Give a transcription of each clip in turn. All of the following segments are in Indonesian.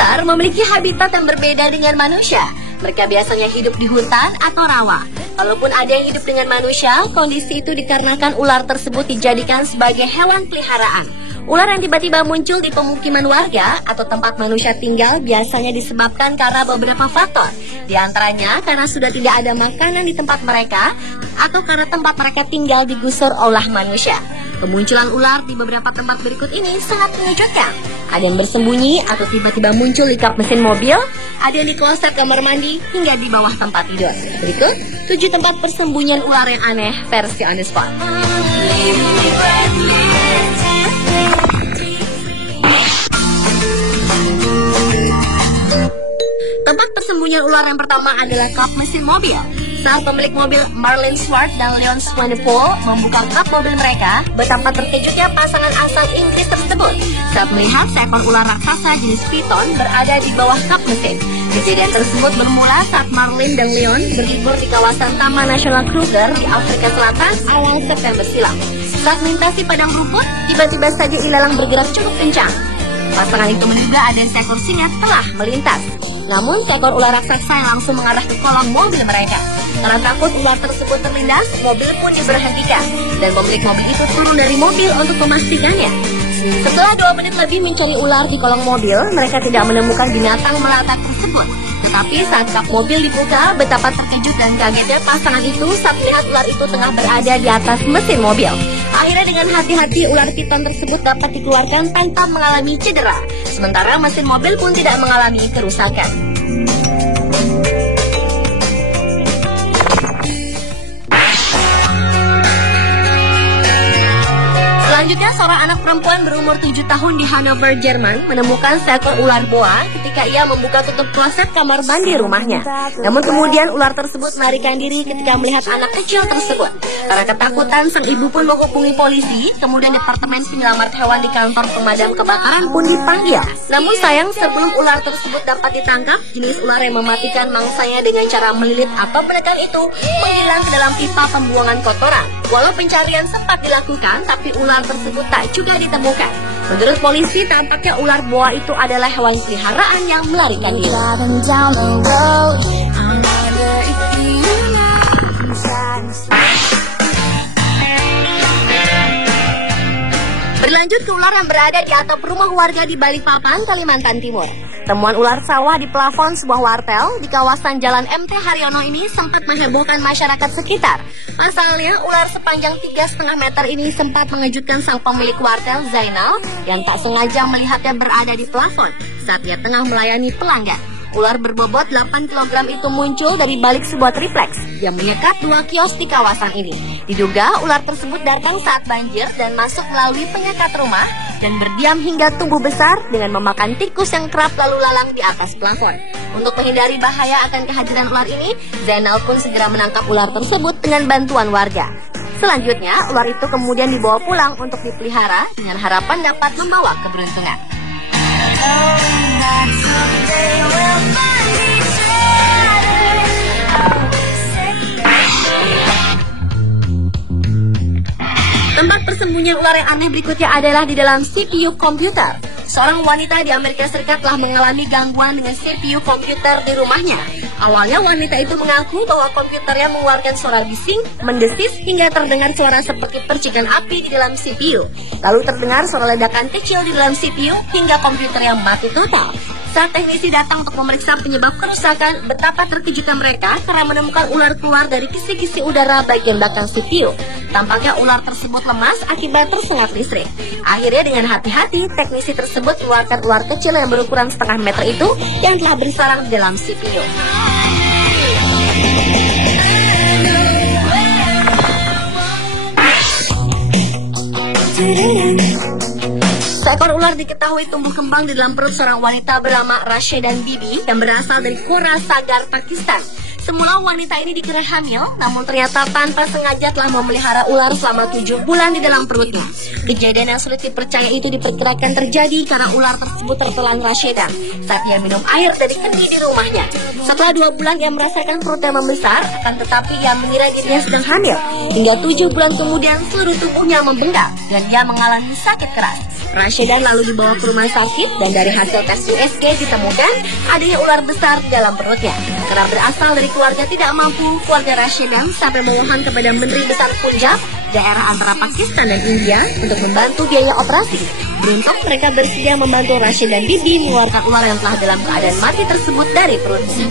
Ular memiliki habitat yang berbeda dengan manusia. Mereka biasanya hidup di hutan atau rawa. Kalaupun ada yang hidup dengan manusia, kondisi itu dikarenakan ular tersebut dijadikan sebagai hewan peliharaan. Ular yang tiba-tiba muncul di pemukiman warga atau tempat manusia tinggal biasanya disebabkan karena beberapa faktor. Di antaranya karena sudah tidak ada makanan di tempat mereka atau karena tempat mereka tinggal digusur oleh manusia. Kemunculan ular di beberapa tempat berikut ini sangat mengejutkan. Ada yang bersembunyi atau tiba-tiba muncul di kap mesin mobil, ada yang di kloset kamar mandi, hingga di bawah tempat tidur. Berikut 7 tempat persembunyian ular yang aneh versi On The Spot. Tempat persembunyian ular yang pertama adalah kap mesin mobil. Saat pemilik mobil Marlin Swart dan Leon Swanepoel membuka kap mobil mereka, betapa terkejutnya pasangan asal Inggris tersebut saat melihat seekor ular raksasa jenis piton berada di bawah kap mesin. Kejadian tersebut bermula saat Marlin dan Leon berlibur di kawasan Taman Nasional Kruger di Afrika Selatan awal September silam. Saat melintasi padang rumput, tiba-tiba saja ilalang bergerak cukup kencang. Pasangan itu menduga ada seekor singa telah melintas. Namun seekor ular raksasa yang langsung mengarah ke kolong mobil mereka. Karena takut ular tersebut terlindas, mobil pun diberhentikan dan pemilik mobil itu turun dari mobil untuk memastikannya. Setelah 2 menit lebih mencari ular di kolong mobil, mereka tidak menemukan binatang melata tersebut. Tetapi saat kap mobil dibuka, betapa terkejut dan kagetnya pasangan itu saat melihat ular itu tengah berada di atas mesin mobil. Akhirnya dengan hati-hati ular piton tersebut dapat dikeluarkan tanpa mengalami cedera. Sementara mesin mobil pun tidak mengalami kerusakan. Selanjutnya, seorang anak perempuan berumur 7 tahun di Hanover, Jerman menemukan seekor ular boa ketika ia membuka tutup kloset kamar mandi rumahnya. Namun kemudian ular tersebut melarikan diri ketika melihat anak kecil tersebut. Karena ketakutan, sang ibu pun menghubungi polisi, kemudian Departemen Penyelamat Hewan di kantor pemadam kebakaran pun dipanggil. Namun sayang, sebelum ular tersebut dapat ditangkap, jenis ular yang mematikan mangsanya dengan cara melilit atau menekan itu menghilang ke dalam pipa pembuangan kotoran. Walau pencarian sempat dilakukan, tapi ular tersebut tak juga ditemukan. Menurut polisi, tampaknya ular boa itu adalah hewan peliharaan yang melarikan diri. Berlanjut ke ular yang berada di atap rumah warga di Balikpapan, Kalimantan Timur. Temuan ular sawah di plafon sebuah wartel di kawasan Jalan MT Haryono ini sempat menghebohkan masyarakat sekitar. Pasalnya, ular sepanjang 3,5 meter ini sempat mengejutkan sang pemilik wartel, Zainal, yang tak sengaja melihatnya berada di plafon saat ia tengah melayani pelanggan. Ular berbobot 8 kg itu muncul dari balik sebuah triplex yang menyekat 2 kios di kawasan ini. Diduga ular tersebut datang saat banjir dan masuk melalui penyekat rumah dan berdiam hingga tumbuh besar dengan memakan tikus yang kerap lalu lalang di atas plafon. Untuk menghindari bahaya akan kehadiran ular ini, Zainal pun segera menangkap ular tersebut dengan bantuan warga. Selanjutnya, ular itu kemudian dibawa pulang untuk dipelihara dengan harapan dapat membawa keberuntungan. Tempat persembunyian ular yang aneh berikutnya adalah di dalam CPU komputer. Seorang wanita di Amerika Serikat telah mengalami gangguan dengan CPU komputer di rumahnya. Awalnya wanita itu mengaku bahwa komputernya mengeluarkan suara bising, mendesis, hingga terdengar suara seperti percikan api di dalam CPU. Lalu terdengar suara ledakan kecil di dalam CPU hingga komputernya mati total. Saat teknisi datang untuk memeriksa penyebab kerusakan, betapa terkejutnya mereka karena menemukan ular keluar dari kisi-kisi udara bagian belakang CPU. Tampaknya ular tersebut lemas akibat tersengat listrik. Akhirnya dengan hati-hati, teknisi tersebut mengeluarkan ular kecil yang berukuran setengah meter itu yang telah bersarang di dalam CPU. Seekor ular diketahui tumbuh kembang di dalam perut seorang wanita bernama Rashedan Bibi yang berasal dari Kora Sagar, Pakistan. Semula wanita ini dikira hamil, namun ternyata tanpa sengaja telah memelihara ular selama 7 bulan di dalam perutnya. Kejadian yang sulit dipercaya itu diperkirakan terjadi karena ular tersebut tertelan Rashidan saat ia minum air dari kendi di rumahnya. Setelah 2 bulan ia merasakan perutnya membesar, akan tetapi ia mengira dirinya sedang hamil. Hingga 7 bulan kemudian seluruh tubuhnya membengkak dan dia mengalami sakit keras. Rashidan lalu dibawa ke rumah sakit dan dari hasil tes USG ditemukan adanya ular besar di dalam perutnya. Karena berasal dari keluarga tidak mampu, keluarga Rashidan sampai memohon kepada Menteri Besar Punjab, daerah antara Pakistan dan India, untuk membantu biaya operasi. Beruntung mereka bersedia membantu Rashidan Bibi mengeluarkan ular yang telah dalam keadaan mati tersebut dari perutnya.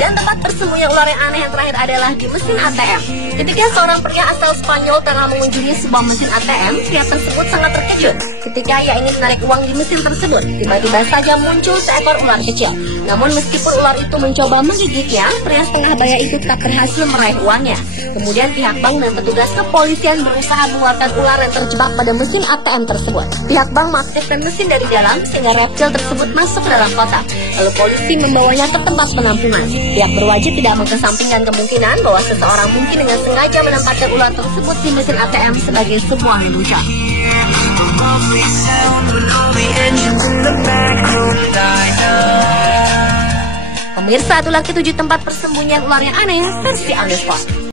Dan tempat persembunyian ular yang aneh yang terakhir adalah di mesin ATM. Ketika seorang pria asal Spanyol tengah mengunjungi sebuah mesin ATM, pria tersebut sangat terkejut. Ketika ia ingin menarik uang di mesin tersebut, tiba-tiba saja muncul seekor ular kecil. Namun meskipun ular itu mencoba menggigitnya, pria setengah baya itu tak berhasil meraih uangnya. Kemudian pihak bank dan petugas kepolisian berusaha mengeluarkan ular yang terjebak pada mesin ATM tersebut. Pihak bank mengaktifkan mesin dari dalam sehingga reptil tersebut masuk ke dalam kotak. Lalu polisi membawanya ke tempat penampungan. Pihak berwajib tidak mengesampingkan kemungkinan bahwa seseorang mungkin dengan sengaja menempatkan ular tersebut di mesin ATM sebagai sebuah lelucon. Pemirsa, itulah 7 tempat persembunyian ular yang aneh versi Underspot.